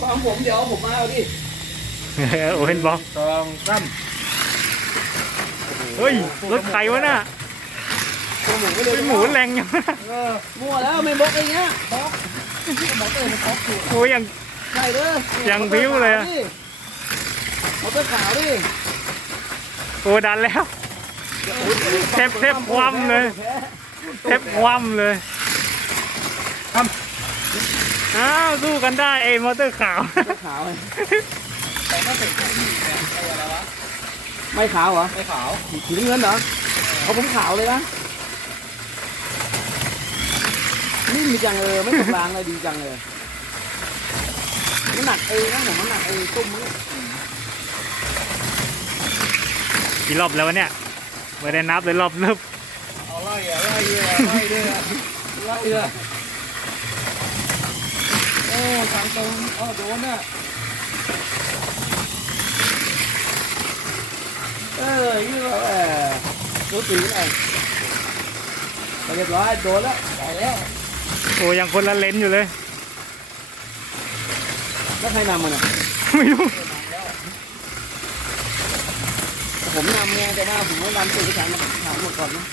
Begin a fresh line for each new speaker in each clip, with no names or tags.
ความผมเดี๋ยวผมมาเอาดิ
โอเห็นบอก
สองสาม
เฮ้ย รถใครวะน่ะ
ตัวหมูก็เลย
เป็นหมูแรงยังวะ
เออมั่วแล้วไม่บล็อกอย่างเงี้ยบล็อกบล็อกเตอร์มันบล็อกอยู่
โอ้ยยัง
ใช่เด้อ
ยังบิ้วเลยอะ
มอเตอร์ขาวดิ
โอ้ดันแล้ว เทปเทปคว่ำเลย เทปคว่ำเลยอ้าวสู้กันได้เอมอเตอร์ขาว
มอเตอร์ขาวไงแต่ถ้าเป็นที่เนี่ยไอ้อะไรวะ ไม่ขาวเหรอ ไม่ขาวสีน้ำเงินเหรอเขาผมขาวเลยนะนิ่มจังเลยไม่ตกรางเลยดีจังเลยน้ำหนักเองนะผมน้ำหนักเองตุ้มมั้ง
กี่รอบแล้ววะเนี่ยไม่ได้นับเลยรอบเริ่ม
เอาไล่อะไล่เลยอะไล่เลยอะไล่เลยอะโอ้ทางตรงอ๋อโดนน่ะเออยี่ห้อแหมรู้ตีไงไปเรียบร้อยโดนแล้วได้แล้ว
โอ้ยังคนละเลนอยู่เลย
แล้วใครนำมันอะ
ไม่รู้
ผมนำไงแต่ว่าผมไม่นำตัวที่ฉันมาถามหมดก่อนนะ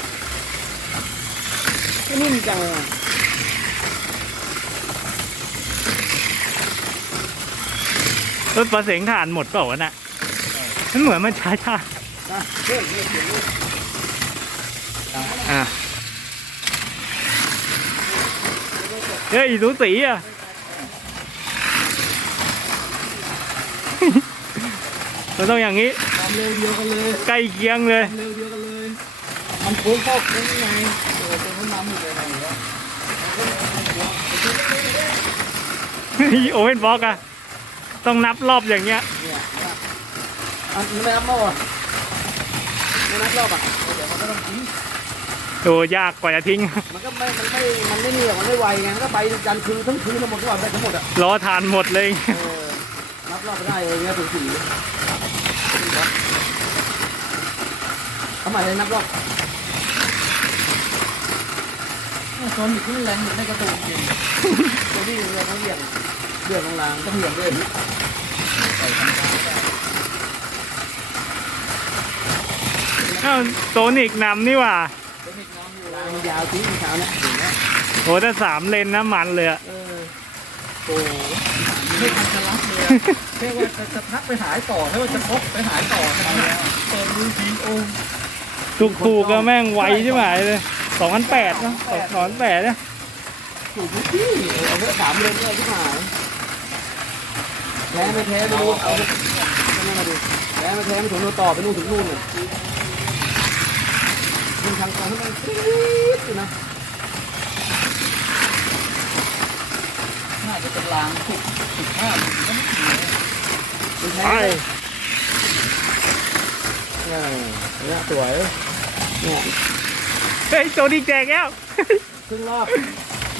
ก็นิ่มจังเลยอะ
รถประเสงฐานหมดเปล่าวะน่ะมันเหมือนมันช้าช้า
นะเรื่องเรื่องเรื่อง
ๆอะเฮ้ยสูสีอะเราต้องอย่างนี้
ความเร็วเดียวกันเลย
ใกล้เคียงเลย
เร็วเดียวกันเลย มันโค้งเข้าโค้งยังไงเออตรงนั้นน้ำอยู่เลยนะอย่างเงี้ย
โอเว่นบล็อกอะต้องนับรอบอย่างเงี้ย
เนี่ยอันนี้ไม่นับรอบอะไม่นับรอบอะเดี๋ยวมันก็ต้องทิ้ง
โหยากกว่าจะทิ้ง
มันก็ไม่ มันไม่ มันไม่นี่หรอกมันไม่ไวไงมันก็ไปยันคืนทั้งคืนทั้งหมดทุกวันไปทั้งหมดอะ
ล้อทานหมดเลย
เออนับรอบไม่ได้เลยเงี้ยถึงสี่ ทำไมาเลยนับรอบโซนอยู่ขึ้นแรงเหมือนในกระตูนจริงตัวนี้เรือเขาเหยียบเรือของรางต้องเหยียบด้วย
อ้าวโซนิกนำนี่หว่า
รางมันยาวจริงเช้าเนี่ยเห็นไหม
โหถ้าสามเลนนะมันเลยอะ
เออโอ้ไม่ทันจะรับ แค่ว่าจะจะทักไปหายต่อแค่ว่าจะพบไปหายต่อแค่นั้นเปิดมือทีโอ้
ถูกถูกๆก็แม่งไวใช่ไหมเลยสองพันแปดนะสองพันแปดเนะ
ถูกที่เอาไปสามเดือนเนี่ยที่หายแพ้ไม่แพ้ไม่รู้เอาไปนั่นมาดูแพ้ไม่แพ้ไม่ถึงโนต่อไปนู่นถึงนู่นเลยยิงทางตรงให้มันกรี๊ดอยู่นะ น่าจะเป็นรางสิบสิบห้าก็ไม่ถึงเป็น
ไป
แพ้เออเนี่ยสวยเนี่ย
เฮ้ยโซนิกแจกแล้ว
ครึ่งรอบ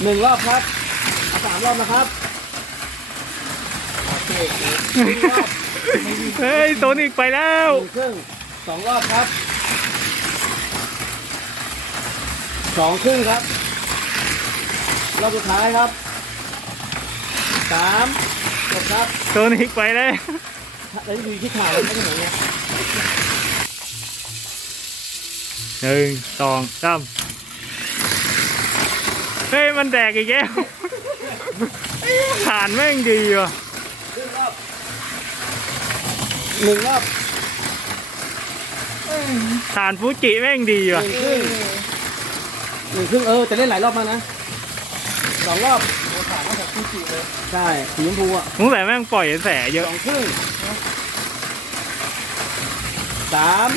หนึ่งรอบครับเอาสามรอบนะครับโอเคครึ่งรอบ
เฮ้ยโซนิกไปแล้ว
หนึ่งครึ่งสองรอบครับสองครึ่งครับ รอบสุดท้ายครับ สามจบครับ
โซนิกไปแล้ว
แล้วอยู่ที่ข่าวแล้วไม่ใช่เหมือนเนี้ย
หนึ่งสองสามเฮ้ยมันแดกอีกแล้วฐานแม่งดีว่ะ
ครึ่งรอบหนึ่งรอบ
ฐานฟูจิแม่งดี
ห
ว่ะ
นึ่งครึ่งหนึ่งครึ่งเออจะเล่นหลายรอบมากนะสองรอบ โอ้ถ่ายมาจากคู่จีเลยใช่สีชมพูอะ
สงสัยแม่งปล่อยแสเยอะ
สองครึ่งสาม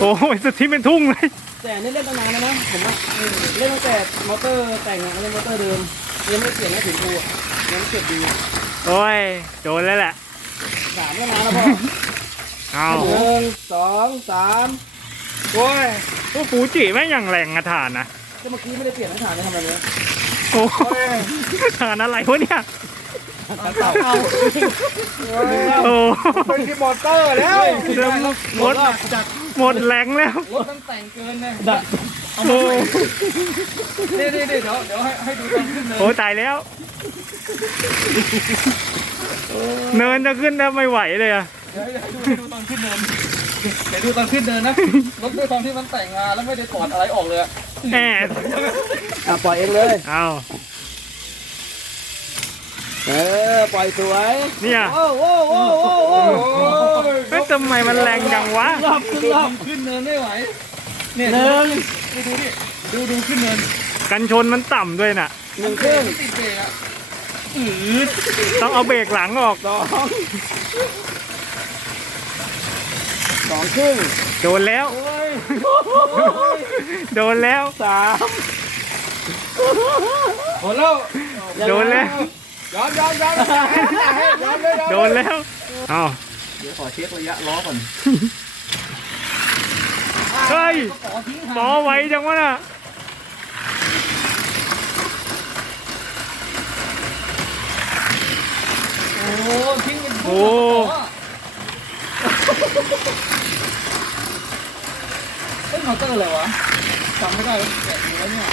โอ้ยสุดที่เป็นทุ่งเลย
แต่นี่เล่นตั้งนานแล้วนะผมว่าเออเล่นตั้งแต่มอเตอร์แต่งอะเล่นมอเตอร์เดิมยังไม่เปลี่ยนให้ถึงกูอะยังไม่เก็บดี
โอ้ย โดนแล้วแหละ
สามก็นานแล้วพ่อ
เอา
หนึ่งสองสาม
โอ้ย พวกฟูจิแม่งอย่างแรงอะฐานนะ
ก็เมื่อกี้ไม่ได้เปลี่ยนให้ฐานเลยทำอะไรเนี้ย
โอ้ยฐานอะไรวะเนี่ย
ฐานเอา
โอ้
ไปที่มอเตอร์แล้ว
เริ่มหมดหมดแรงแล้ว
รถมันแต่งเกินเลย
ดัก
โอ้
นี่นี่นี่เดี๋ยวเดี๋ยวให้ให้ดูตอนขึ้นเนิน
โหตายแล้ว เนินจะขึ้นแล้วไม่ไหวเลยอะ
เดี๋ยวให้ดูให้ดูตอนขึ้นเนินเดี๋ยวดูตอนขึ้นเนินนะรถด้วยความที่มันแต่งงานแล้วไม่ได้ถอดอะไรออกเลยอะ
แอบ
อะปล่อยเองเลย
เอา
เออ ปล่อยสวย
เนี่ย
โอ้โหโอ้โหโอ้โห
เฮ้ยทำไมมันแรงจังวะ
รอบขึ้นรอบ
ขึ้นเนินไม่ไหว เนี่ย
หนึ่ง
ดูดูดิดูดูขึ้นเนิน
กันชนมันต่ำด้วยน่ะ
หนึ่งครึ่ง
ติดเบรกอะอืด
ต้องเอาเบรกหลังออก
สองสองครึ่ง
โดนแล้ว
โอ้ย
โดนแล้ว
สาม
หมดแล้ว
โดนแล้ว
ย้อนย้อนย้อนย้อนเลยย้อน
โดนแล้วเอา
เดี๋ยวขอเช็คระยะล้อก่อน
เฮ้ย
ขอทิ้ง
ปอไวจังวะน่ะ
โอ้ทิ้งเป็น
โอ้
เฮ้ย มอเตอร์อะไรวะจำไม่ได้แล้วแกะดูแล้วเนี่ย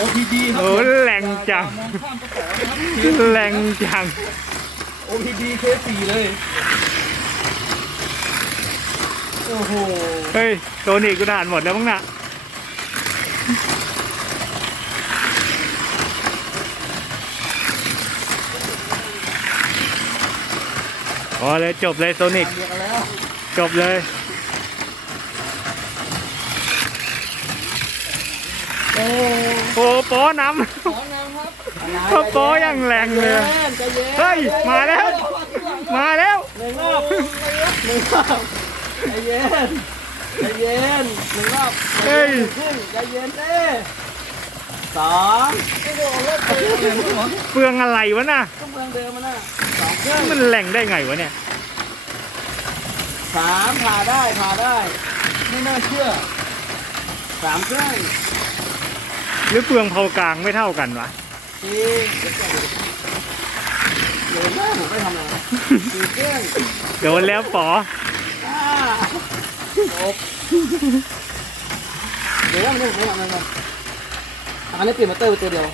OPD ครั
โอ้แรงจัง
มองข้ามกระป๋อนะครับ
แรงจัง
OPD เคสี่เลย โอ้โห
เฮ้ย โซนิกกูด่านหมดแล้วมั้งน่ะ พอเลยจบเลยโซนิก
เดียวกันแล้ว
จบเลย
โอ้
โอ้โป้น
สองแนวครับำ
โป้ยังแรงเลย
ใจเย็น
เฮ้ยมาแล้ว มาแล้ว
หนึ่งรอบหนึ่งรอบใจเย็นใจเย็นหนึ่งรอบ
เฮ้ย
ครึ่งใจเย็นเด้ สอง
โอ้โหรถเตะเลยเหรอ
เปลืองอะไรวะน่ะ
ก็เมืองเดิมมันน่ะสองครึ่ง
มันแรงได้ไงวะเนี่ย
สามผ่าได้ผ่าได้
ไม่น่าเชื่อ
สามครึ่ง
หรือเปลืองเผากลางไม่เท่ากันวะ
สี่เดี๋ยวแม่ผมไม่ทำอะไรนะสี่ครึ่ง
โดนแล้วปอ
ห้าหกเดี๋ยวแม่ผมไม่ทำอะไรนะ อันนี้เปลี่ยนมอเตอร์ไปตัวเดียว